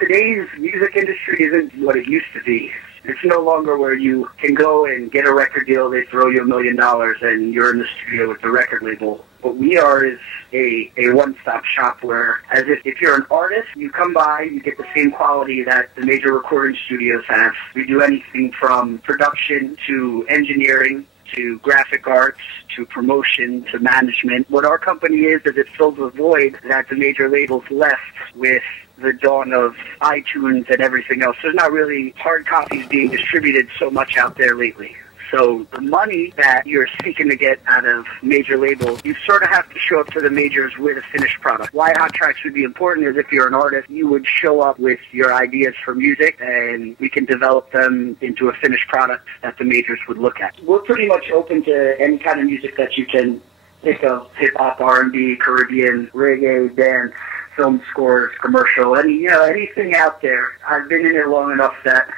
today's music industry isn't what it used to be. It's no longer where you can go and get a record deal, they throw you $1 million, and you're in the studio with the record label. What we are is a one-stop shop where, as if you're an artist, you come by, you get the same quality that the major recording studios have. We do anything from production to engineering to graphic arts to promotion to management. What our company is it fills a void that the major labels left with the dawn of iTunes and everything else. There's not really hard copies being distributed so much out there lately. So the money that you're seeking to get out of major labels, you sort of have to show up to the majors with a finished product. Why Hot Trackz would be important is if you're an artist, you would show up with your ideas for music, and we can develop them into a finished product that the majors would look at. We're pretty much open to any kind of music that you can think of: hip-hop, R&B, Caribbean, reggae, dance, film scores, commercial, anything out there. I've been in it long enough that,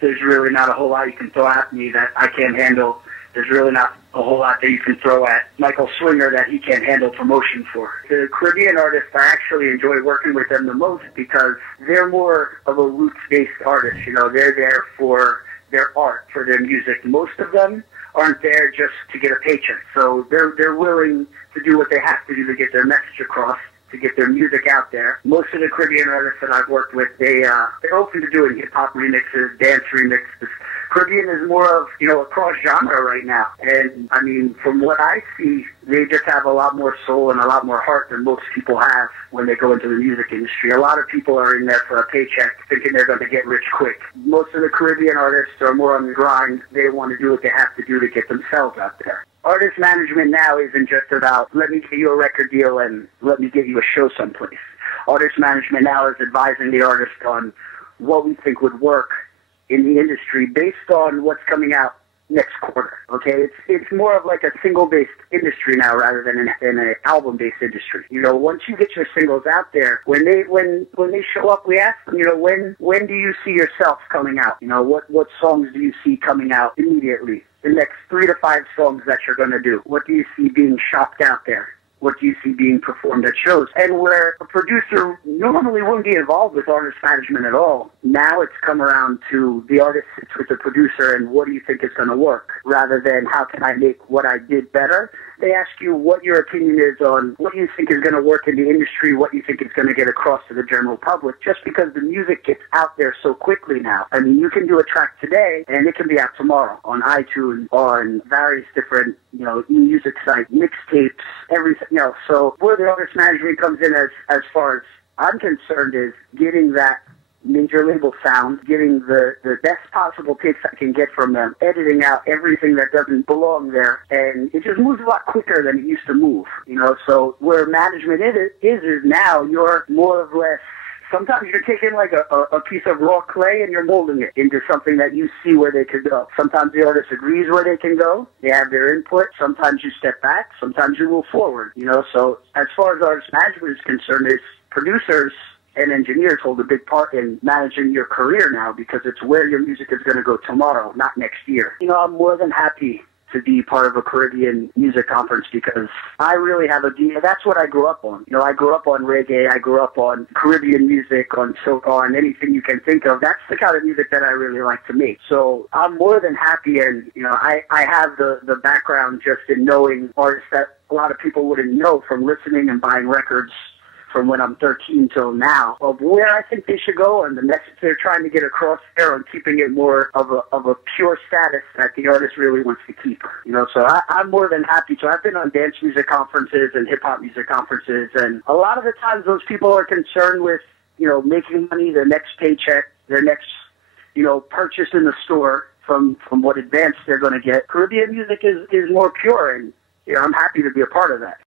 there's really not a whole lot you can throw at me that I can't handle. There's really not a whole lot that you can throw at Michael Swinger that he can't handle promotion for. The Caribbean artists, I actually enjoy working with them the most because they're more of a roots-based artist. They're there for their art, for their music. Most of them aren't there just to get a paycheck. So they're willing to do what they have to do to get their message across, to get their music out there. Most of the Caribbean artists that I've worked with, they're open to doing hip-hop remixes, dance remixes. Caribbean is more of, a cross-genre right now. And, from what I see, they just have a lot more soul and a lot more heart than most people have when they go into the music industry. A lot of people are in there for a paycheck, thinking they're going to get rich quick. Most of the Caribbean artists are more on the grind. They want to do what they have to do to get themselves out there. Artist management now isn't just about, let me get you a record deal and let me get you a show someplace. Artist management now is advising the artist on what we think would work in the industry based on what's coming out next quarter. Okay, it's more of like a single-based industry now rather than an album-based industry. Once you get your singles out there, when they show up, we ask them, when do you see yourself coming out? What songs do you see coming out immediately? The next 3 to 5 songs that you're going to do. What do you see being shopped out there? What do you see being performed at shows? And where a producer normally wouldn't be involved with artist management at all, now it's come around to the artist sits with the producer and what do you think is going to work, rather than how can I make what I did better. They ask you what your opinion is on what you think is going to work in the industry, what you think is going to get across to the general public, just because the music gets out there so quickly now. You can do a track today, and it can be out tomorrow on iTunes, on various different, e-music sites, mixtapes, everything, So where the artist management comes in as far as I'm concerned is getting that major label sound, getting the best possible takes I can get from them, editing out everything that doesn't belong there, and it just moves a lot quicker than it used to move, So where management is now you're more or less, sometimes you're taking like a piece of raw clay and you're molding it into something that you see where they could go. Sometimes the artist agrees where they can go. They have their input. Sometimes you step back. Sometimes you move forward, So as far as artist management is concerned, it's producers and engineers hold a big part in managing your career now because it's where your music is going to go tomorrow, not next year. I'm more than happy to be part of a Caribbean music conference because I really have that's what I grew up on. I grew up on reggae, I grew up on Caribbean music, on soca, and anything you can think of. That's the kind of music that I really like to make. So I'm more than happy, and I have the background just in knowing artists that a lot of people wouldn't know from listening and buying records from when I'm 13 till now, of where I think they should go and the message they're trying to get across there and keeping it more of a pure status that the artist really wants to keep. So I'm more than happy. So I've been on dance music conferences and hip-hop music conferences, and a lot of the times those people are concerned with, making money, their next paycheck, their next, purchase in the store from what advance they're going to get. Caribbean music is more pure, and I'm happy to be a part of that.